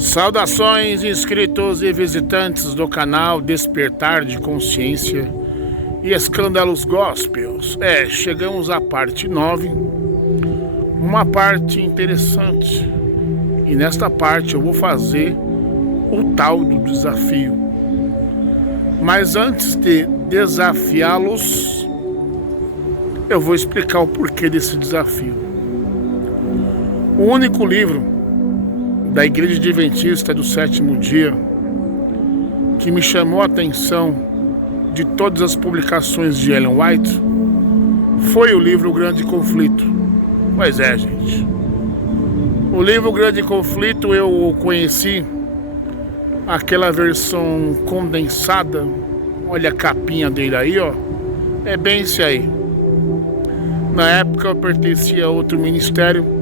Saudações, inscritos e visitantes do canal Despertar de Consciência e Escândalos Gospels. Chegamos à parte 9, uma parte interessante. E nesta parte eu vou fazer o tal do desafio. Mas antes de desafiá-los, eu vou explicar o porquê desse desafio. O único livro da Igreja Adventista do Sétimo Dia que me chamou a atenção de todas as publicações de Ellen White foi o livro Grande Conflito. Pois é, gente. O livro Grande Conflito eu conheci aquela versão condensada. Olha a capinha dele aí, ó. É bem isso aí. Na época eu pertencia a outro ministério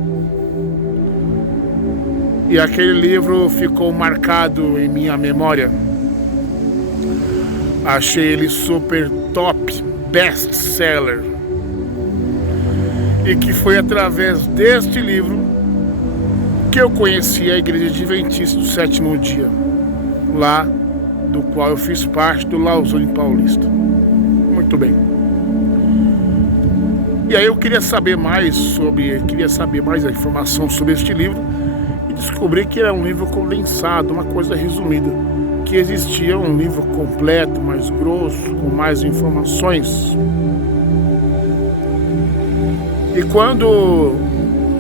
e aquele livro ficou marcado em minha memória. Achei ele super top, best seller. E que foi através deste livro que eu conheci a Igreja Adventista do Sétimo Dia, lá do qual eu fiz parte, do Lausanne Paulista. Muito bem. E aí eu queria saber mais a informação sobre este livro e descobri que era um livro condensado, uma coisa resumida, que existia um livro completo, mais grosso, com mais informações. E quando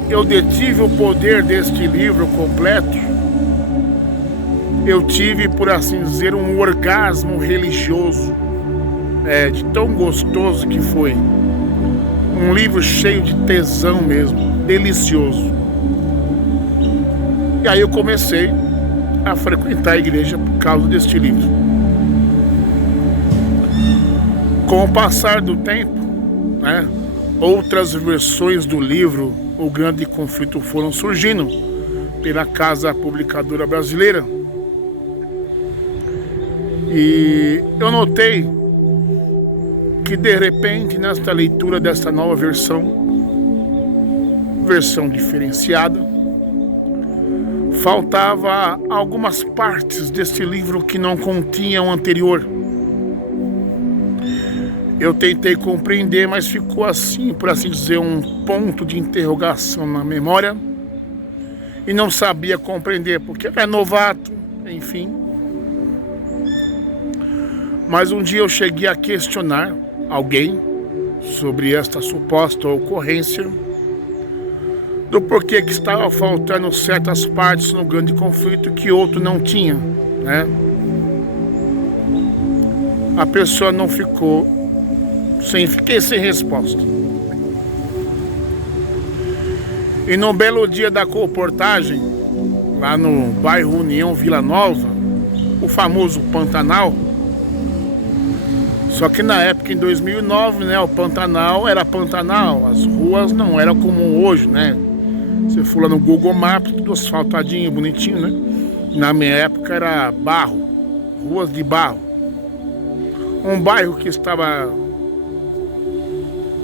eu detive o poder deste livro completo, eu tive, por assim dizer, um orgasmo religioso, de tão gostoso que foi. Um livro cheio de tesão mesmo, delicioso. E aí eu comecei a frequentar a igreja por causa deste livro. Com o passar do tempo, outras versões do livro O Grande Conflito foram surgindo pela Casa Publicadora Brasileira. E eu notei que de repente nesta leitura desta nova versão diferenciada, faltava algumas partes deste livro que não continham o anterior. Eu tentei compreender, mas ficou assim, por assim dizer, um ponto de interrogação na memória e não sabia compreender, porque é novato, enfim. Mas um dia eu cheguei a questionar alguém sobre esta suposta ocorrência do porquê que estava faltando certas partes no Grande Conflito que outro não tinha, A pessoa não fiquei sem resposta. E no belo dia da comportagem, lá no bairro União Vila Nova, o famoso Pantanal. Só que na época, em 2009, o Pantanal era Pantanal, as ruas não eram como hoje, Você for lá no Google Maps, tudo asfaltadinho, bonitinho, Na minha época era barro, ruas de barro. Um bairro que estava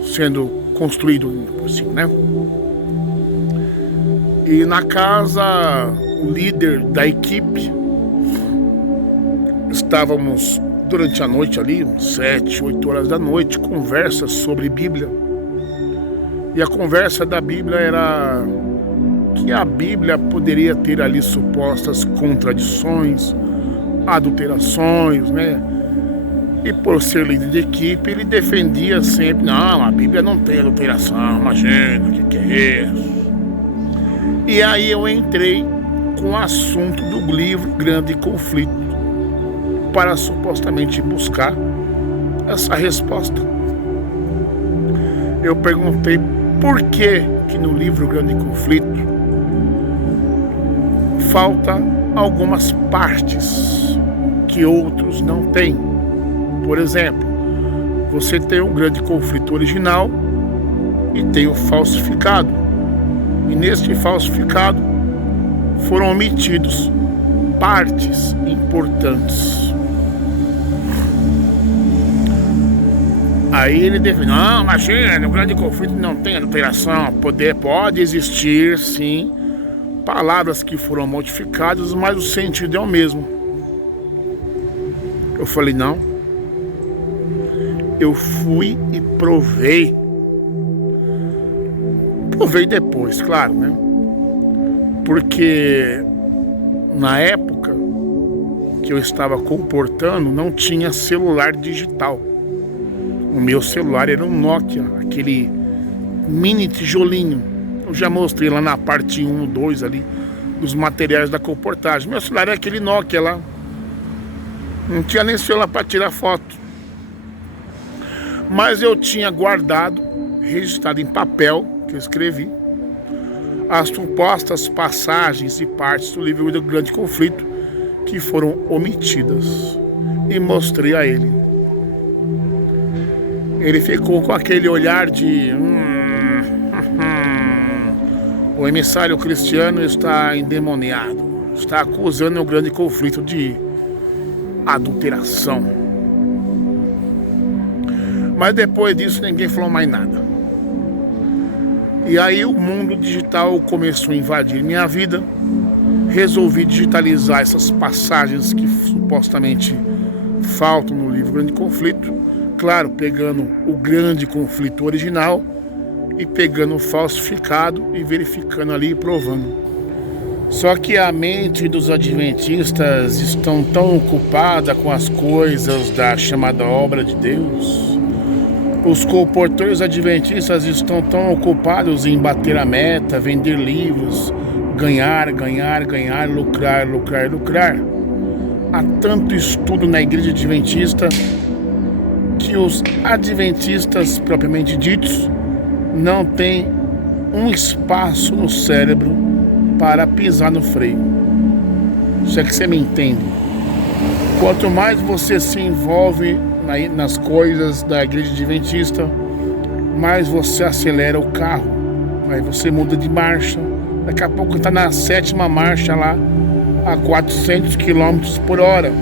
sendo construído por cima, E na casa, o líder da equipe, estávamos durante a noite ali, 7, 8 horas da noite, conversa sobre Bíblia. E a conversa da Bíblia era que a Bíblia poderia ter ali supostas contradições, adulterações, E por ser líder de equipe, ele defendia sempre, não, a Bíblia não tem adulteração, imagina, o que é isso? E aí eu entrei com o assunto do livro Grande Conflito, para supostamente buscar essa resposta. Eu perguntei por que no livro Grande Conflito falta algumas partes que outros não têm. Por exemplo, você tem o Grande Conflito original e tem o falsificado. E neste falsificado foram omitidos partes importantes. Aí ele defende, não, imagina, no Grande Conflito não tem adulteração. Pode existir, sim, palavras que foram modificadas, mas o sentido é o mesmo. Eu falei, não. Eu fui e provei. Provei depois, claro, né? Porque na época que eu estava comportando, não tinha celular digital. O meu celular era um Nokia, aquele mini tijolinho. Eu já mostrei lá na parte 1, 2 ali, dos materiais da comportagem. Meu celular era aquele Nokia lá. Não tinha nem celular para tirar foto. Mas eu tinha guardado, registrado em papel, que eu escrevi, as supostas passagens e partes do livro do Grande Conflito que foram omitidas. E mostrei a ele. Ele ficou com aquele olhar de... O emissário cristiano está endemoniado. Está acusando o Grande Conflito de adulteração. Mas depois disso ninguém falou mais nada. E aí o mundo digital começou a invadir minha vida. Resolvi digitalizar essas passagens que supostamente faltam no livro Grande Conflito. Claro, pegando o Grande Conflito original e pegando o falsificado e verificando ali e provando. Só que a mente dos adventistas estão tão ocupada com as coisas da chamada obra de Deus. Os colportores adventistas estão tão ocupados em bater a meta, vender livros, ganhar, lucrar. Há tanto estudo na igreja adventista que os adventistas propriamente ditos não têm um espaço no cérebro para pisar no freio. Isso é que você me entende. Quanto mais você se envolve nas coisas da igreja adventista, mais você acelera o carro. Aí você muda de marcha. Daqui a pouco está na 7ª marcha lá, a 400 km por hora.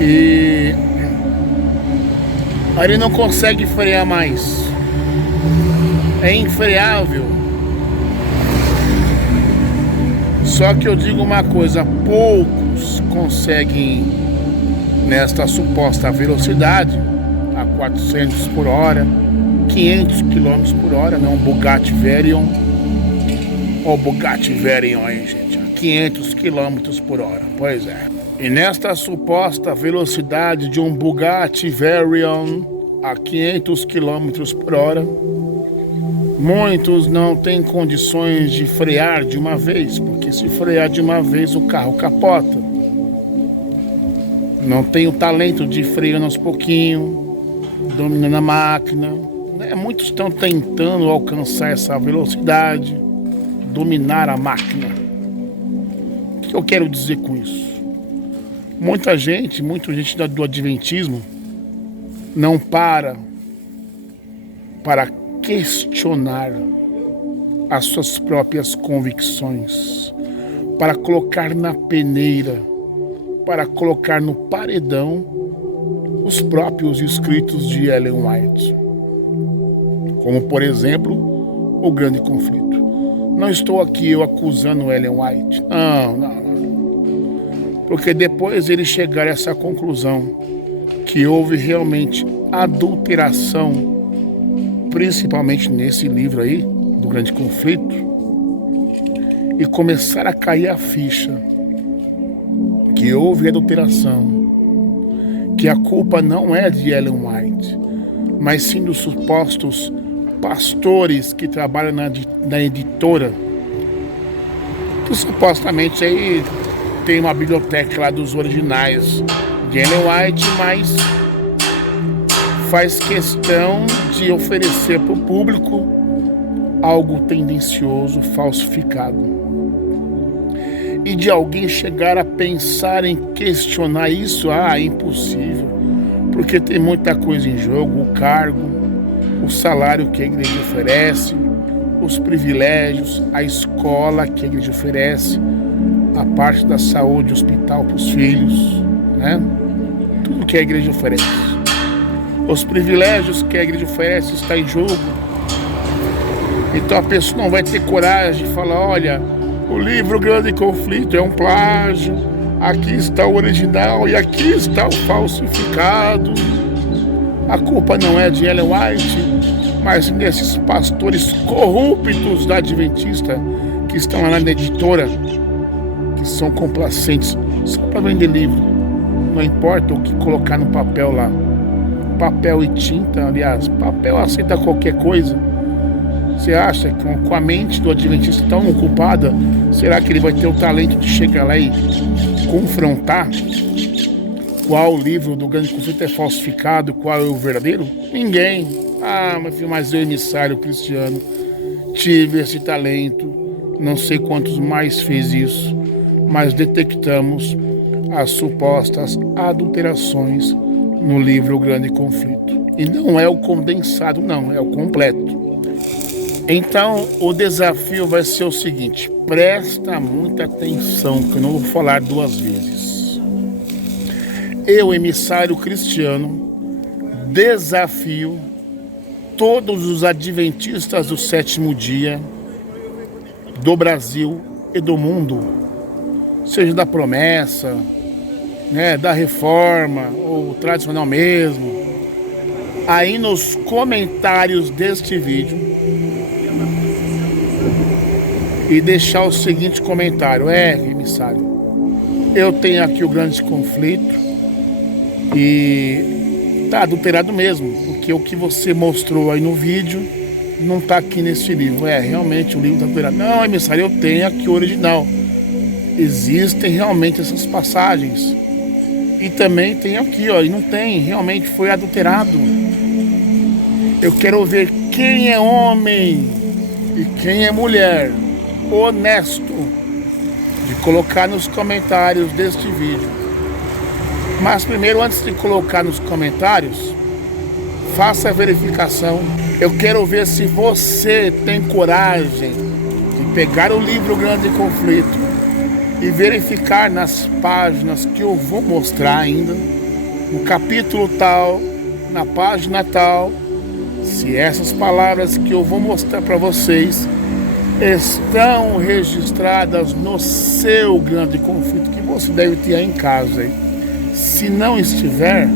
E aí ele não consegue frear mais. É infreável. Só que eu digo uma coisa, poucos conseguem nesta suposta velocidade, a 400 por hora, 500 km por hora, né? Um Bugatti Veyron. Olha o Bugatti Veyron aí, gente, 500 km por hora, pois é. E nesta suposta velocidade de um Bugatti Veyron a 500 km por hora, muitos não têm condições de frear de uma vez, porque se frear de uma vez o carro capota. Não tem o talento de frear aos pouquinhos, dominando a máquina. Muitos estão tentando alcançar essa velocidade, dominar a máquina. O que eu quero dizer com isso? Muita gente do adventismo não para questionar as suas próprias convicções, para colocar na peneira, para colocar no paredão os próprios escritos de Ellen White, como por exemplo o Grande Conflito. Não estou aqui eu acusando Ellen White, não, porque depois ele chegar a essa conclusão que houve realmente adulteração, principalmente nesse livro aí do Grande Conflito, e começar a cair a ficha que houve adulteração, que a culpa não é de Ellen White, mas sim dos supostos pastores que trabalham na editora, que supostamente aí tem uma biblioteca lá dos originais de Ellen White, mas faz questão de oferecer para o público algo tendencioso, falsificado. E de alguém chegar a pensar em questionar isso, é impossível, porque tem muita coisa em jogo, o cargo, o salário que a igreja oferece, os privilégios, a escola que a igreja oferece, a parte da saúde, hospital para os filhos, né? Tudo que a igreja oferece. Os privilégios que a igreja oferece está em jogo. Então a pessoa não vai ter coragem de falar, olha, o livro Grande Conflito é um plágio, aqui está o original e aqui está o falsificado. A culpa não é de Ellen White, mas desses pastores corruptos da Adventista que estão lá na editora, que são complacentes só para vender livro. Não importa o que colocar no papel lá. Papel e tinta, aliás, papel aceita qualquer coisa. Você acha que com a mente do Adventista tão ocupada, será que ele vai ter o talento de chegar lá e confrontar qual livro do Grande Conflito é falsificado, qual é o verdadeiro? Ninguém. Ah, mas eu, emissário cristiano, tive esse talento, não sei quantos mais fez isso, mas detectamos as supostas adulterações no livro Grande Conflito. E não é o condensado, não, é o completo. Então, o desafio vai ser o seguinte, presta muita atenção, que eu não vou falar duas vezes. Eu, emissário cristiano, desafio todos os adventistas do sétimo dia, do Brasil e do mundo, seja da promessa, né, da reforma, ou tradicional mesmo, aí nos comentários deste vídeo, e deixar o seguinte comentário: emissário, eu tenho aqui o Grande Conflito e tá adulterado mesmo, porque o que você mostrou aí no vídeo não tá aqui nesse livro. Realmente o livro tá adulterado. Não, emissário, eu tenho aqui o original. Existem realmente essas passagens. E também tem aqui, ó, e não tem, realmente foi adulterado. Eu quero ver quem é homem e quem é mulher honesto de colocar nos comentários deste vídeo. Mas primeiro, antes de colocar nos comentários, faça a verificação. Eu quero ver se você tem coragem de pegar o livro Grande Conflito e verificar nas páginas que eu vou mostrar ainda, no capítulo tal, na página tal, se essas palavras que eu vou mostrar para vocês estão registradas no seu Grande Conflito que você deve ter aí em casa. Hein? Se não estiver,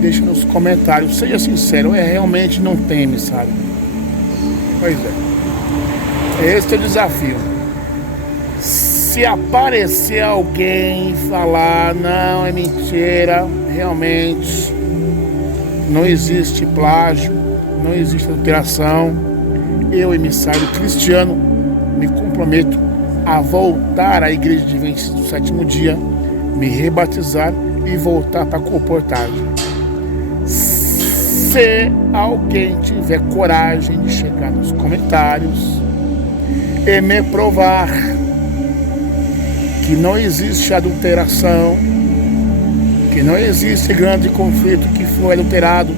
deixe nos comentários. Seja sincero, realmente não tem, emissário. Pois é. Esse é o desafio. Se aparecer alguém e falar, não, é mentira, realmente não existe plágio, não existe alteração, eu, emissário cristiano, me comprometo a voltar à Igreja Adventista do sétimo dia, me rebatizar e voltar para a comportagem. Se alguém tiver coragem de chegar nos comentários e me provar que não existe adulteração, que não existe Grande Conflito que foi adulterado,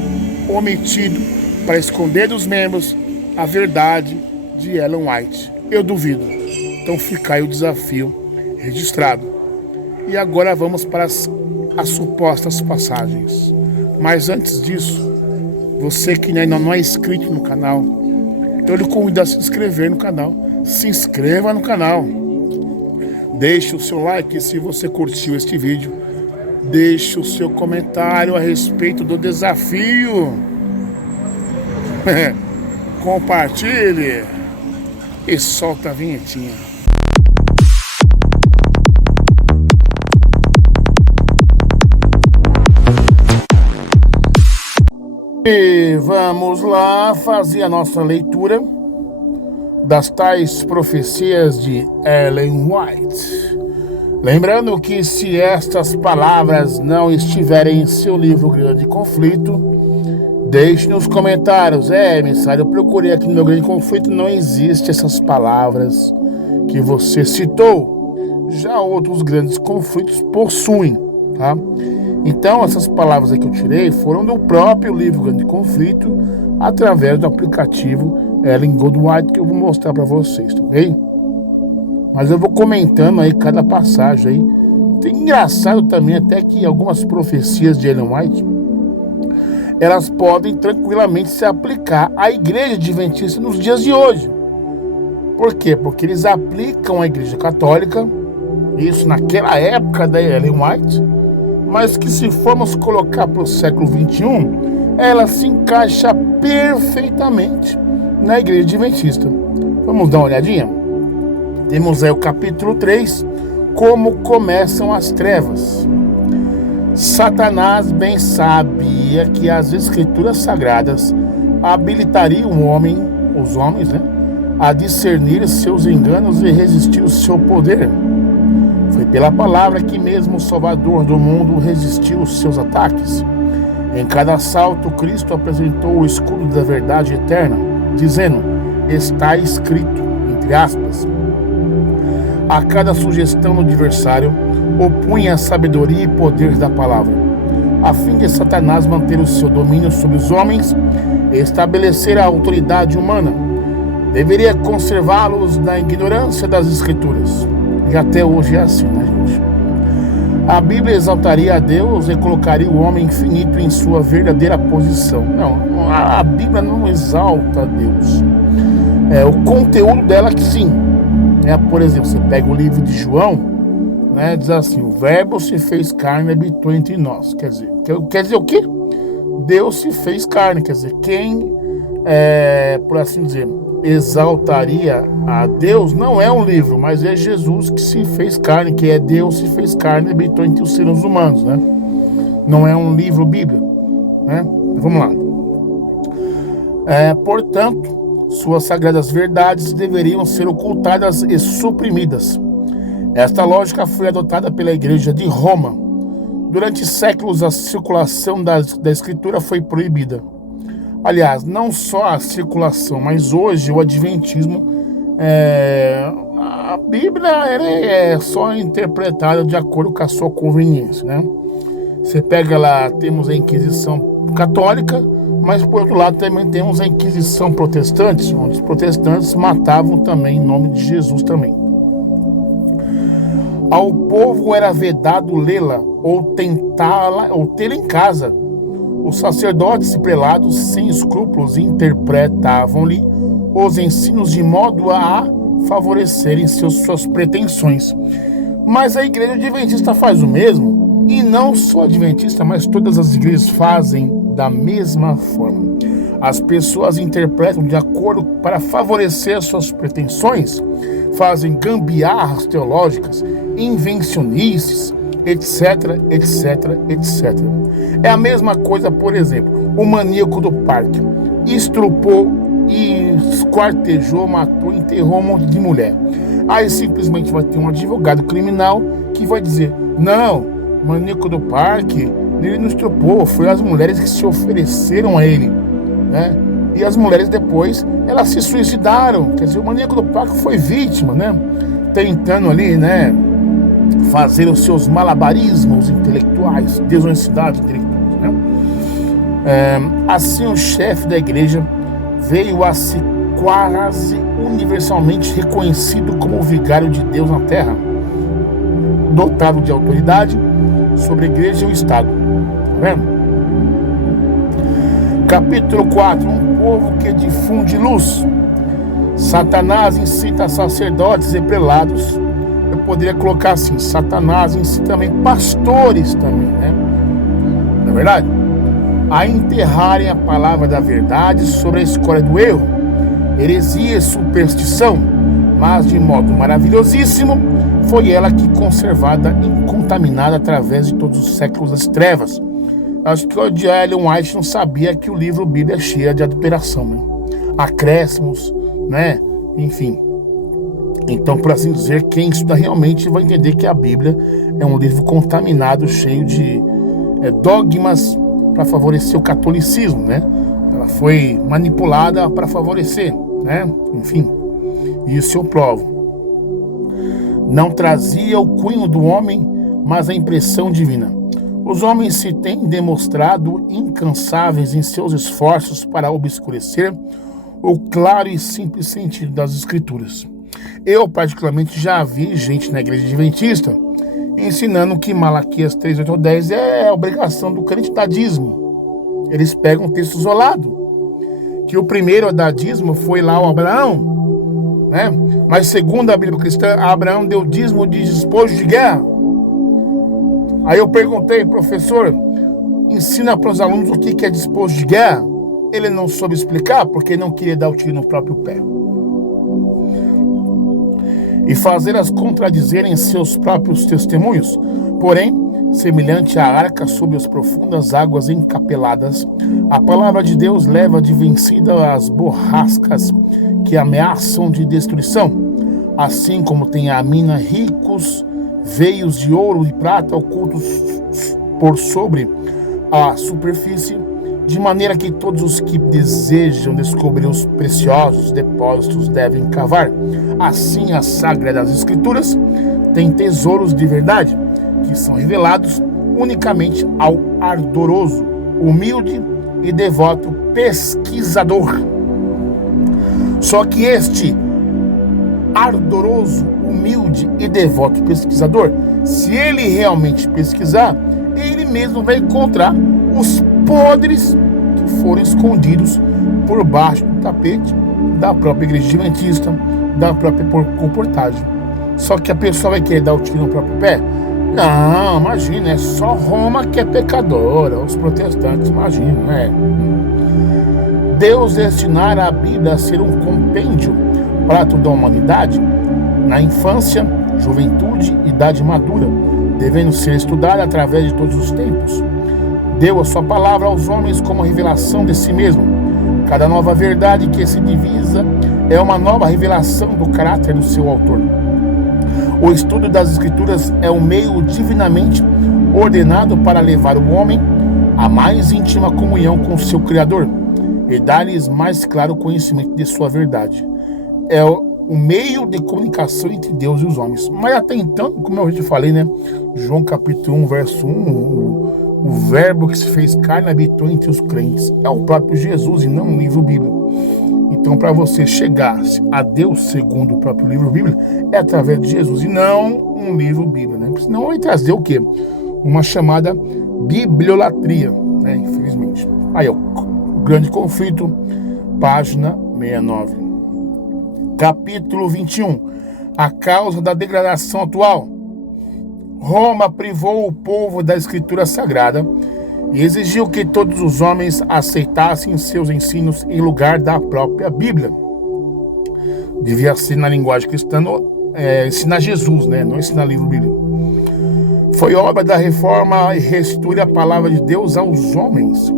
omitido para esconder dos membros a verdade de Ellen White, eu duvido. Então fica aí o desafio registrado. E agora vamos para as supostas passagens. Mas antes disso, você que ainda não é inscrito no canal, eu lhe convido a se inscrever no canal. Se inscreva no canal. Deixe o seu like se você curtiu este vídeo. Deixe o seu comentário a respeito do desafio. Compartilhe e solta a vinhetinha. E vamos lá fazer a nossa leitura das tais profecias de Ellen White. Lembrando que se estas palavras não estiverem em seu livro Grande Conflito, deixe nos comentários. Emissário, eu procurei aqui no meu Grande Conflito, não existe essas palavras que você citou. Já outros grandes conflitos possuem, tá? Então, essas palavras aqui que eu tirei foram do próprio livro Grande Conflito, através do aplicativo Ellen White, que eu vou mostrar para vocês, tá ok? Mas eu vou comentando aí cada passagem aí. Tem engraçado também até que algumas profecias de Ellen White, elas podem tranquilamente se aplicar à Igreja Adventista nos dias de hoje. Por quê? Porque eles aplicam a Igreja Católica, isso naquela época da Ellen White, mas que se formos colocar para o século XXI, ela se encaixa perfeitamente na Igreja Adventista. Vamos dar uma olhadinha? Temos aí o capítulo 3, como começam as trevas. Satanás bem sabia que as Escrituras Sagradas habilitariam os homens, a discernir seus enganos e resistir ao seu poder. Foi pela palavra que mesmo o Salvador do mundo resistiu aos seus ataques. Em cada assalto, Cristo apresentou o escudo da verdade eterna, dizendo, está escrito, entre aspas. A cada sugestão do adversário, opunha a sabedoria e poder da palavra, a fim de Satanás manter o seu domínio sobre os homens e estabelecer a autoridade humana. Deveria conservá-los na ignorância das Escrituras. E até hoje é assim, né, gente? A Bíblia exaltaria a Deus e colocaria o homem infinito em sua verdadeira posição. Não, a Bíblia não exalta a Deus. O conteúdo dela que sim. Por exemplo, você pega o livro de João, diz assim, o verbo se fez carne e habitou entre nós. Quer dizer o quê? Deus se fez carne. Quer dizer, quem, por assim dizer, exaltaria a Deus não é um livro, mas é Jesus que se fez carne, que é Deus se fez carne e habitou entre os seres humanos, Não é um livro Bíblia, Vamos lá. Portanto, suas sagradas verdades deveriam ser ocultadas e suprimidas. Esta lógica foi adotada pela Igreja de Roma. Durante séculos, a circulação da Escritura foi proibida. Aliás, não só a circulação, mas hoje o Adventismo, a Bíblia é só interpretada de acordo com a sua conveniência, Você pega lá, temos a Inquisição Católica, mas por outro lado também temos a Inquisição Protestante, onde os protestantes matavam também em nome de Jesus também. Ao povo era vedado lê-la ou tentá-la ou tê-la em casa. Os sacerdotes e prelados, sem escrúpulos, interpretavam-lhe os ensinos de modo a favorecerem suas pretensões. Mas a Igreja Adventista faz o mesmo, e não só a Adventista, mas todas as igrejas fazem da mesma forma. As pessoas interpretam de acordo para favorecer suas pretensões, fazem gambiarras teológicas, invencionices, etc, etc, etc. É a mesma coisa, por exemplo, o maníaco do parque. Estrupou e esquartejou, matou, enterrou um monte de mulher. Aí simplesmente vai ter um advogado criminal que vai dizer, não, o maníaco do parque, ele não estrupou, foi as mulheres que se ofereceram a ele, E as mulheres depois, elas se suicidaram. Quer dizer, o maníaco do parque foi vítima, Tentando ali, fazer os seus malabarismos intelectuais, desonestidade intelectual, Assim, o chefe da igreja veio a ser quase universalmente reconhecido como o vigário de Deus na terra, dotado de autoridade sobre a igreja e o Estado. Tá vendo? Capítulo 4, um povo que difunde luz. Satanás incita sacerdotes e prelados. Eu poderia colocar assim, Satanás incita também pastores também, Não é verdade? A enterrarem a palavra da verdade sobre a escória do erro, heresia e superstição, mas de modo maravilhosíssimo, foi ela que conservada incontaminada através de todos os séculos das trevas. Acho que o Ellen White não sabia que o livro Bíblia é cheio de adulteração, acréscimos, Enfim. Então, por assim dizer, quem estuda realmente vai entender que a Bíblia é um livro contaminado, cheio de dogmas para favorecer o catolicismo, Ela foi manipulada para favorecer, Enfim, isso eu provo. Não trazia o cunho do homem, mas a impressão divina. Os homens se têm demonstrado incansáveis em seus esforços para obscurecer o claro e simples sentido das Escrituras. Eu, particularmente, já vi gente na igreja adventista ensinando que Malaquias 3, 8 ou 10 é a obrigação do crente dar dízimo. Eles pegam um texto isolado, que o primeiro a dar dízimo foi lá o Abraão, né? Mas segundo a Bíblia cristã, Abraão deu dízimo de despojo de guerra. Aí eu perguntei, professor, ensina para os alunos o que é despojo de guerra. Ele não soube explicar porque não queria dar o tiro no próprio pé. E fazê-las contradizerem seus próprios testemunhos. Porém, semelhante à arca sob as profundas águas encapeladas, a palavra de Deus leva de vencida as borrascas que ameaçam de destruição. Assim como tem a mina ricos veios de ouro e prata ocultos por sobre a superfície, de maneira que todos os que desejam descobrir os preciosos depósitos devem cavar. Assim, as Sagradas Escrituras têm tesouros de verdade, que são revelados unicamente ao ardoroso, humilde e devoto pesquisador. Só que este ardoroso, humilde e devoto pesquisador, se ele realmente pesquisar, ele mesmo vai encontrar os podres que foram escondidos por baixo do tapete da própria igreja adventista, da própria comportagem. Só que a pessoa vai querer dar o tiro no próprio pé? Não, imagina, é só Roma que é pecadora, os protestantes, imagina, né? Deus destinara a Bíblia a ser um compêndio para toda a humanidade, na infância, juventude e idade madura, devendo ser estudada através de todos os tempos. Deu a sua palavra aos homens como revelação de si mesmo. Cada nova verdade que se divisa é uma nova revelação do caráter do seu autor. O estudo das Escrituras é um meio divinamente ordenado para levar o homem à mais íntima comunhão com seu Criador e dar-lhes mais claro conhecimento de sua verdade. É o meio de comunicação entre Deus e os homens. Mas até então, como eu já falei, né? João capítulo 1, verso 1, o verbo que se fez carne habitou entre os crentes. É o próprio Jesus e não um livro bíblico. Então, para você chegar a Deus segundo o próprio livro bíblico, é através de Jesus e não um livro bíblico, né? Senão vai trazer o quê? Uma chamada bibliolatria, né? Infelizmente. Aí, ó, Grande Conflito, página 69. Capítulo 21. A causa da degradação atual. Roma privou o povo da Escritura Sagrada e exigiu que todos os homens aceitassem seus ensinos em lugar da própria Bíblia. Devia ser na linguagem cristã, ensinar Jesus, né? Não ensinar livro bíblico. Foi obra da reforma restituir a palavra de Deus aos homens.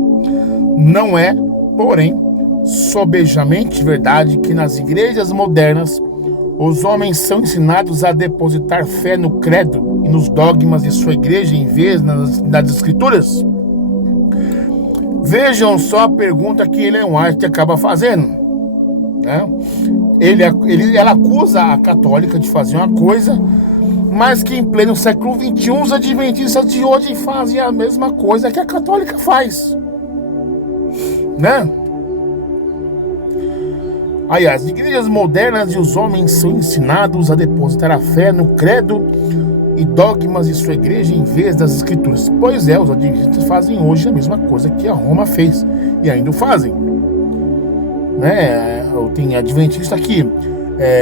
Não é, porém, sobejamente verdade que nas igrejas modernas os homens são ensinados a depositar fé no credo e nos dogmas de sua igreja em vez das Escrituras? Vejam só a pergunta que Ellen White acaba fazendo, né? Ela acusa a católica de fazer uma coisa, mas que em pleno século XXI os adventistas de hoje fazem a mesma coisa que a católica faz, né? Aí, as igrejas modernas e os homens são ensinados a depositar a fé no credo e dogmas de sua igreja em vez das Escrituras. Pois é, os adventistas fazem hoje a mesma coisa que a Roma fez e ainda o fazem, né? Tem adventista aqui,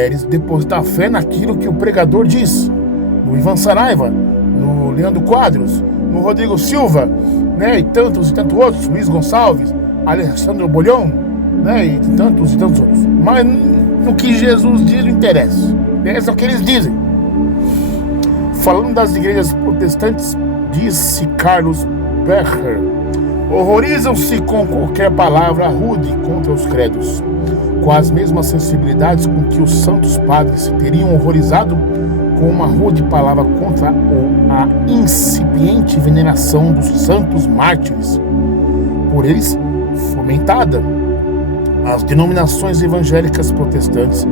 eles depositam a fé naquilo que o pregador diz, no Ivan Saraiva, no Leandro Quadros, no Rodrigo Silva, né? E tantos outros, Luiz Gonçalves, Alessandro Bolhão, né? E tantos outros. Mas no que Jesus diz não interessa. Interessa o que eles dizem. Falando das igrejas protestantes, disse Carlos Becher, horrorizam-se com qualquer palavra rude contra os credos, com as mesmas sensibilidades com que os santos padres se teriam horrorizado com uma rude palavra contra a incipiente veneração dos santos mártires, por eles fomentada. As denominações evangélicas protestantes,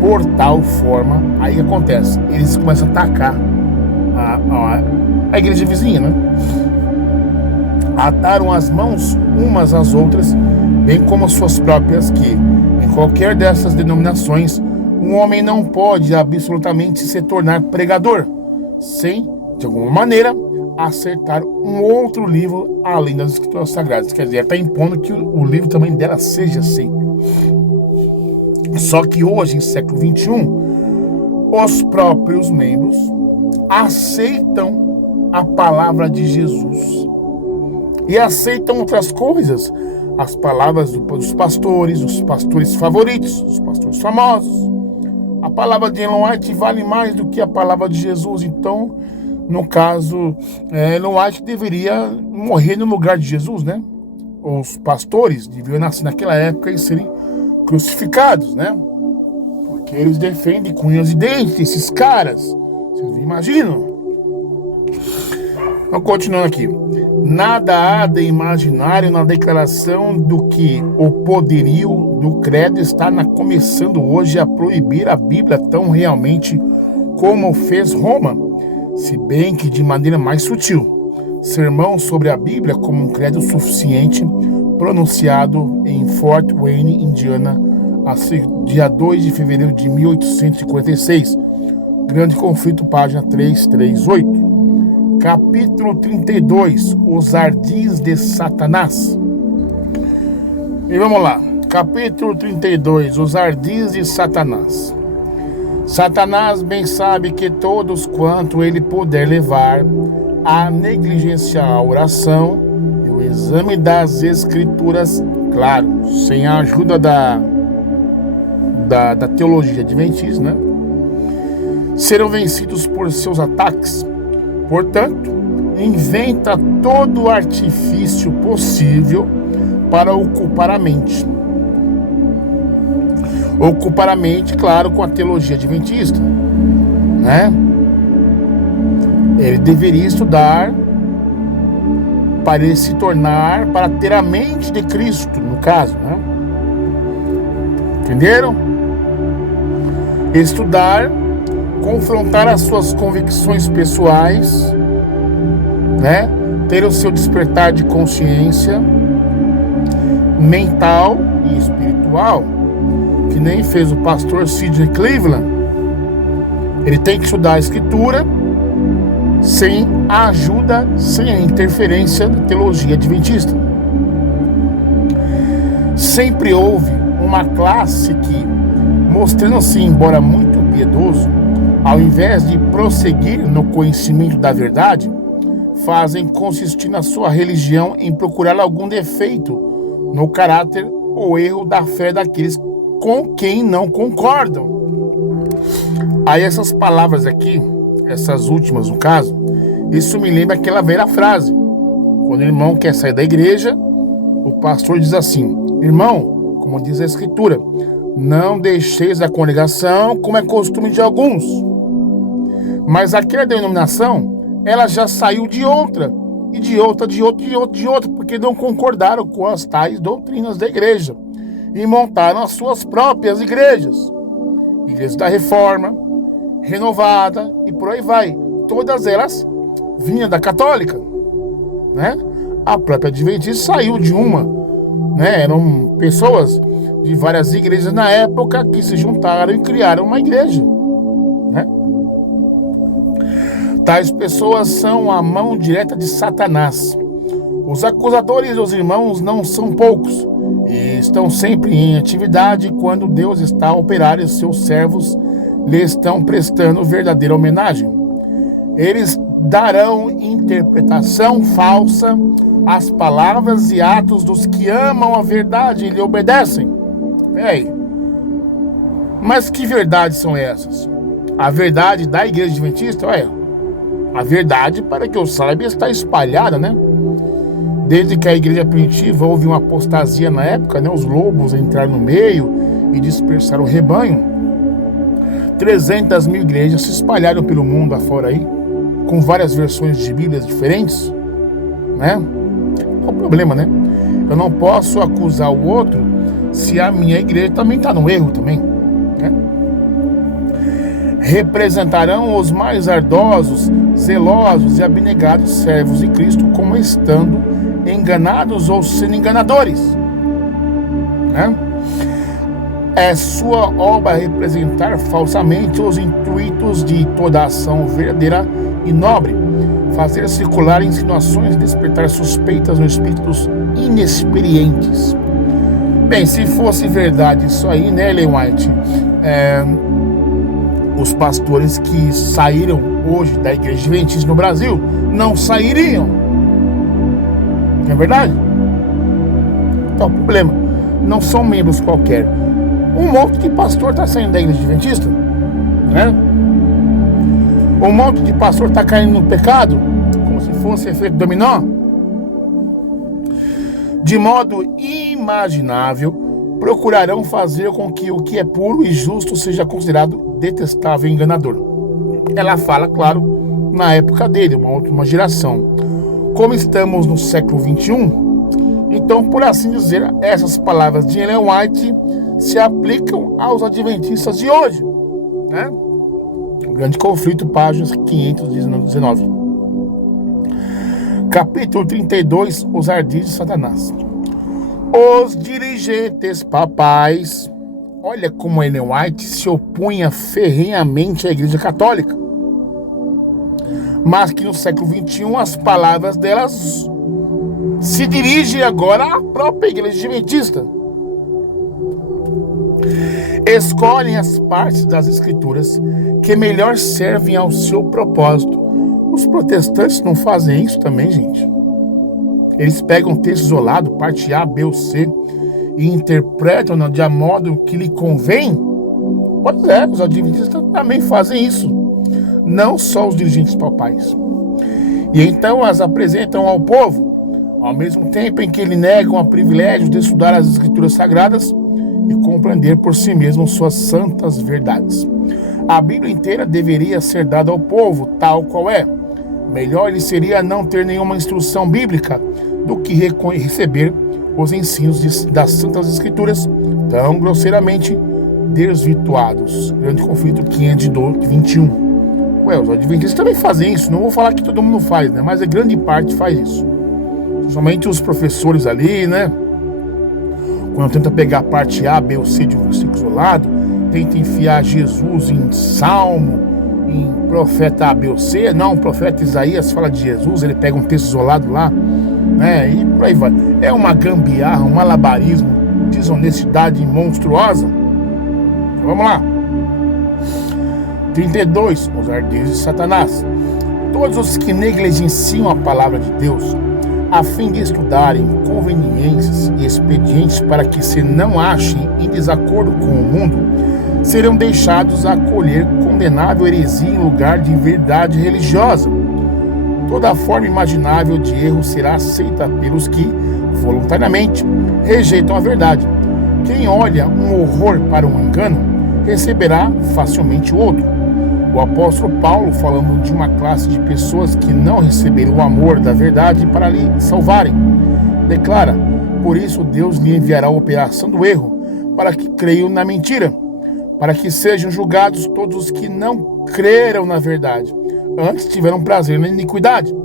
por tal forma, aí acontece, eles começam a atacar a igreja vizinha, né? Ataram as mãos umas às outras, bem como as suas próprias, que em qualquer dessas denominações um homem não pode absolutamente se tornar pregador sem, de alguma maneira, acertar um outro livro além das Escrituras Sagradas. Quer dizer, está impondo que o livro também dela seja aceito. Só que hoje, em século XXI, os próprios membros aceitam a palavra de Jesus e aceitam outras coisas, as palavras dos pastores, os pastores favoritos, os pastores famosos. A palavra de Ellen White vale mais do que a palavra de Jesus. Então, no caso, Ellen White deveria morrer no lugar de Jesus, né? Os pastores deveriam nascer naquela época e serem crucificados, né? Porque eles defendem com unhas e dentes, esses caras. Vocês imaginam? Então, continuando aqui. Nada há de imaginário na declaração do que o poderio do credo está começando hoje a proibir a Bíblia tão realmente como fez Roma, se bem que de maneira mais sutil. Sermão sobre a Bíblia como um credo suficiente, pronunciado em Fort Wayne, Indiana, dia 2 de fevereiro de 1846. Grande Conflito, página 338. Capítulo 32, os ardis de Satanás. E vamos lá. Capítulo 32, os ardis de Satanás. Satanás bem sabe que todos quanto ele puder levar a negligenciar a oração e o exame das escrituras, claro, sem a ajuda da teologia adventista, né? Serão vencidos por seus ataques. Portanto, inventa todo o artifício possível para ocupar a mente. Ocupar a mente, claro, com a teologia adventista, né? Ele deveria estudar para ele se tornar, para ter a mente de Cristo, no caso, né? Entenderam? Estudar, confrontar as suas convicções pessoais, né? Ter o seu despertar de consciência mental e espiritual, que nem fez o pastor Sidney Cleveland. Ele tem que estudar a Escritura sem a ajuda, sem a interferência da teologia adventista. Sempre houve uma classe que, mostrando-se embora muito piedoso, ao invés de prosseguir no conhecimento da verdade, fazem consistir na sua religião em procurar algum defeito no caráter ou erro da fé daqueles com quem não concordam. Aí essas palavras aqui, essas últimas no caso, isso me lembra aquela velha frase. Quando o irmão quer sair da igreja, o pastor diz assim: irmão, como diz a Escritura, não deixeis a congregação como é costume de alguns. Mas aquela denominação, ela já saiu de outra, e de outra, porque não concordaram com as tais doutrinas da igreja e montaram as suas próprias igrejas. Igreja da Reforma, Renovada e por aí vai. Todas elas vinham da católica, né? A própria Adventista saiu de uma, né? Eram pessoas de várias igrejas na época que se juntaram e criaram uma igreja, né? Tais pessoas são a mão direta de Satanás. Os acusadores dos irmãos não são poucos e estão sempre em atividade quando Deus está a operar e seus servos lhe estão prestando verdadeira homenagem. Eles darão interpretação falsa às palavras e atos dos que amam a verdade e lhe obedecem. Ei, mas que verdades são essas? A verdade da igreja adventista, olha, a verdade, para que eu saiba, está espalhada, né? Desde que a igreja primitiva houve uma apostasia na época, né? Os lobos entraram no meio e dispersaram o rebanho. 300 mil igrejas se espalharam pelo mundo afora aí, com várias versões de Bíblias diferentes, né? É o problema, né? Eu não posso acusar o outro se a minha igreja também está no erro também, né? Representarão os mais ardosos, zelosos e abnegados servos de Cristo como estando enganados ou sendo enganadores, né? É sua obra representar falsamente os intuitos de toda ação verdadeira e nobre, fazer circular insinuações e despertar suspeitas nos espíritos inexperientes. Bem, se fosse verdade isso aí, né, Ellen White? Os pastores que saíram hoje da Igreja Adventista no Brasil não sairiam. Não é verdade? Então, o problema não são membros qualquer. Um monte de pastor está saindo da Igreja Adventista, né? Um monte de pastor está caindo no pecado, como se fosse efeito dominó. De modo imaginável, procurarão fazer com que o que é puro e justo seja considerado detestável e enganador. Ela fala, claro, na época dele, uma geração. Como estamos no século XXI, então, por assim dizer, essas palavras de Ellen White se aplicam aos adventistas de hoje, né? Grande Conflito, páginas 519. Capítulo 32, os ardis de Satanás. Os dirigentes papais, olha como Ellen White se opunha ferrenhamente à Igreja Católica, mas que no século XXI as palavras delas se dirigem agora à própria Igreja Adventista. Escolhem as partes das Escrituras que melhor servem ao seu propósito. Os protestantes não fazem isso também, gente? Eles pegam um texto isolado, parte A, B ou C, e interpretam de modo que lhe convém? Pois é, os adventistas também fazem isso. Não só os dirigentes papais. E então as apresentam ao povo, ao mesmo tempo em que lhe negam o privilégio de estudar as Escrituras Sagradas e compreender por si mesmo suas santas verdades. A Bíblia inteira deveria ser dada ao povo, tal qual é. Melhor lhe seria não ter nenhuma instrução bíblica do que receber os ensinos das Santas Escrituras tão grosseiramente desvirtuados. Grande Conflito 521. Os adventistas também fazem isso. Não vou falar que todo mundo faz, né? Mas a grande parte faz isso. Somente os professores ali, né? Quando tenta pegar a parte A, B ou C de um versículo isolado, tenta enfiar Jesus em Salmo, em profeta A, B ou C. Não, o profeta Isaías fala de Jesus, ele pega um texto isolado lá, né? E por aí vai. É uma gambiarra, um malabarismo, desonestidade monstruosa. Vamos lá. 32. Os ardis de Satanás. Todos os que negligenciam a palavra de Deus, a fim de estudarem conveniências e expedientes para que se não achem em desacordo com o mundo, serão deixados a acolher condenável heresia em lugar de verdade religiosa. Toda forma imaginável de erro será aceita pelos que, voluntariamente, rejeitam a verdade. Quem olha um horror para um engano, receberá facilmente o outro. O apóstolo Paulo, falando de uma classe de pessoas que não receberam o amor da verdade para lhe salvarem, declara: por isso Deus lhe enviará a operação do erro, para que creiam na mentira, para que sejam julgados todos os que não creram na verdade, antes tiveram prazer na iniquidade.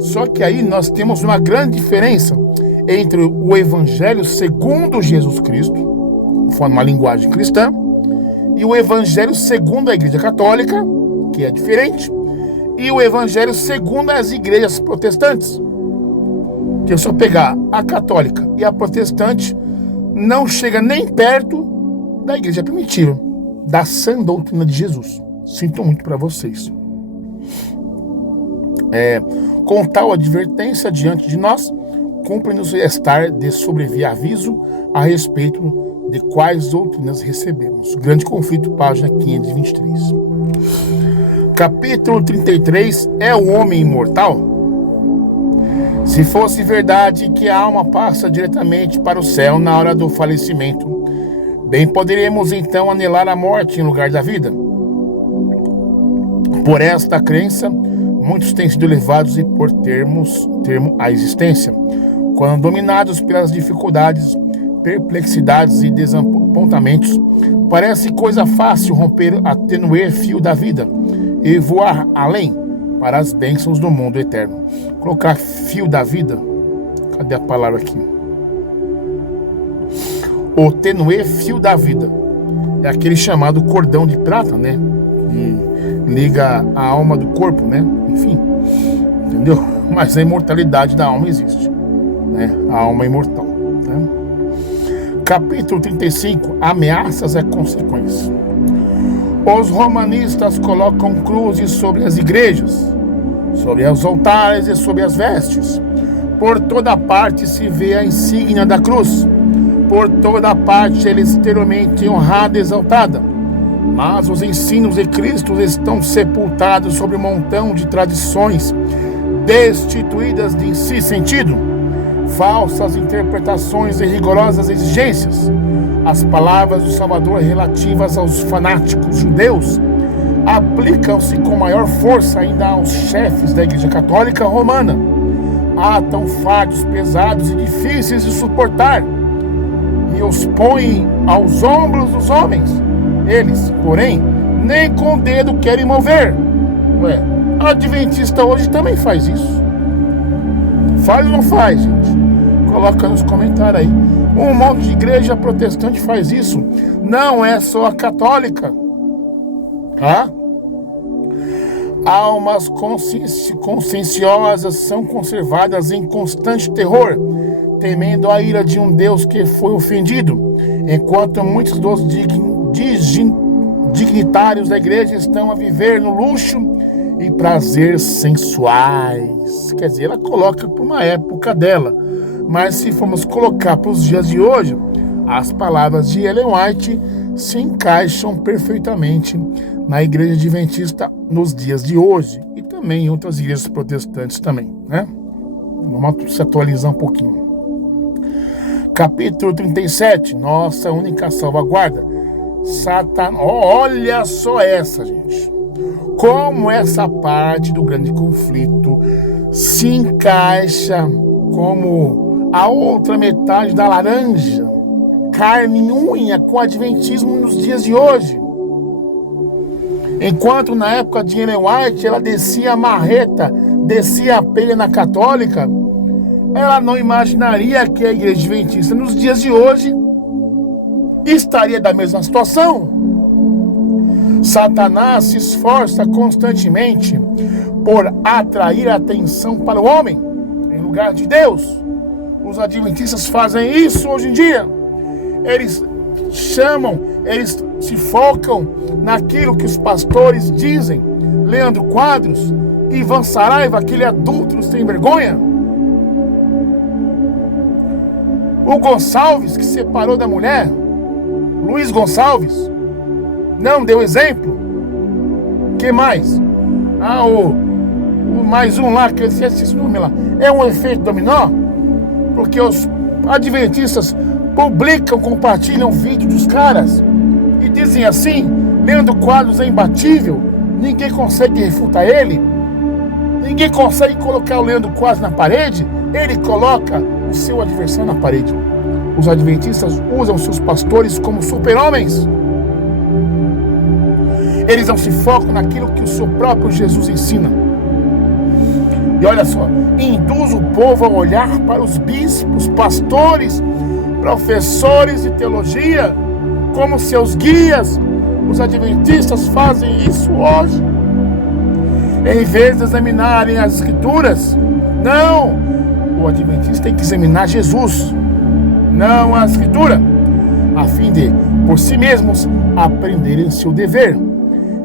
Só que aí nós temos uma grande diferença entre o Evangelho segundo Jesus Cristo, conforme uma linguagem cristã, e o Evangelho segundo a Igreja Católica, que é diferente, e o Evangelho segundo as igrejas protestantes. Que se eu pegar a católica e a protestante, não chega nem perto da igreja primitiva, da sã doutrina de Jesus. Sinto muito para vocês. Com tal advertência diante de nós, cumpre-nos estar de sobreviver aviso a respeito de quais doutrinas recebemos. Grande Conflito, página 523. Capítulo 33. É o homem imortal? Se fosse verdade que a alma passa diretamente para o céu na hora do falecimento, bem poderíamos então anelar a morte em lugar da vida. Por esta crença, muitos têm sido levados por termo à existência, quando dominados pelas dificuldades, perplexidades e desapontamentos, parece coisa fácil romper a tênue fio da vida e voar além para as bênçãos do mundo eterno. Colocar fio da vida, cadê a palavra aqui? O tênue fio da vida é aquele chamado cordão de prata, né? Que liga a alma do corpo, né? Enfim, entendeu? Mas a imortalidade da alma existe, né? A alma é imortal, né? Capítulo 35, ameaças e consequências. Os romanistas colocam cruzes sobre as igrejas, sobre os altares e sobre as vestes. Por toda parte se vê a insígnia da cruz. Por toda parte ela é exteriormente honrada e exaltada. Mas os ensinos de Cristo estão sepultados sobre um montão de tradições destituídas de si sentido, falsas interpretações e rigorosas exigências. As palavras do Salvador relativas aos fanáticos judeus aplicam-se com maior força ainda aos chefes da Igreja Católica Romana. Atam fardos pesados e difíceis de suportar e os põem aos ombros dos homens. Eles, porém, nem com o dedo querem mover. Ué, a Adventista hoje também faz isso. Faz ou não faz, gente? Coloca nos comentários aí. Um monte de igreja protestante faz isso. Não é só a católica. Tá? Almas conscienciosas são conservadas em constante terror, temendo a ira de um Deus que foi ofendido, enquanto muitos dos dignitários da igreja estão a viver no luxo e prazeres sensuais. Quer dizer, ela coloca para uma época dela, mas se formos colocar para os dias de hoje, as palavras de Ellen White se encaixam perfeitamente na igreja adventista nos dias de hoje e também em outras igrejas protestantes também, né? Vamos se atualizar um pouquinho. Capítulo 37, nossa única salvaguarda. Satanás, olha só essa, gente. Como essa parte do grande conflito se encaixa como a outra metade da laranja, carne e unha, com o adventismo nos dias de hoje. Enquanto na época de Ellen White ela descia a marreta, descia a peia na católica, ela não imaginaria que a igreja adventista nos dias de hoje estaria da mesma situação. Satanás se esforça constantemente por atrair a atenção para o homem em lugar de Deus. Os adventistas fazem isso hoje em dia. Eles se focam naquilo que os pastores dizem. Leandro Quadros, Ivan Saraiva, aquele adúltero sem vergonha. O Gonçalves, que separou da mulher. Luiz Gonçalves, não deu exemplo. Que mais? O mais um lá, que eu esqueci esse nome lá. É um efeito dominó, porque os adventistas publicam, compartilham vídeo dos caras e dizem assim: Leandro Quadros é imbatível, ninguém consegue refutar ele, ninguém consegue colocar o Leandro Quadros na parede, ele coloca o seu adversário na parede. Os adventistas usam seus pastores como super-homens. Eles não se focam naquilo que o seu próprio Jesus ensina. E olha só, induz o povo a olhar para os bispos, pastores, professores de teologia como seus guias. Os adventistas fazem isso hoje. Em vez de examinarem as escrituras, não, o adventista tem que examinar Jesus, não a escritura, a fim de, por si mesmos, aprenderem seu dever.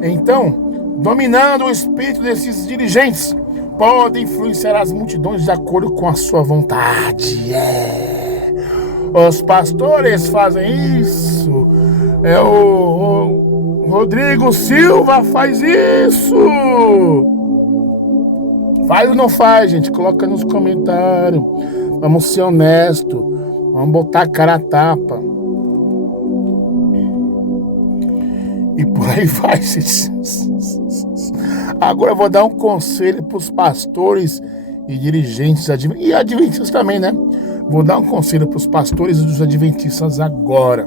Então, dominando o espírito desses dirigentes, podem influenciar as multidões de acordo com a sua vontade. Os pastores fazem isso. O Rodrigo Silva faz isso. Faz ou não faz, gente? Coloca nos comentários. Vamos ser honestos. Vamos botar a cara a tapa. E por aí vai. Agora eu vou dar um conselho para os pastores e dirigentes e adventistas também, né? Vou dar um conselho para os pastores e dos adventistas agora.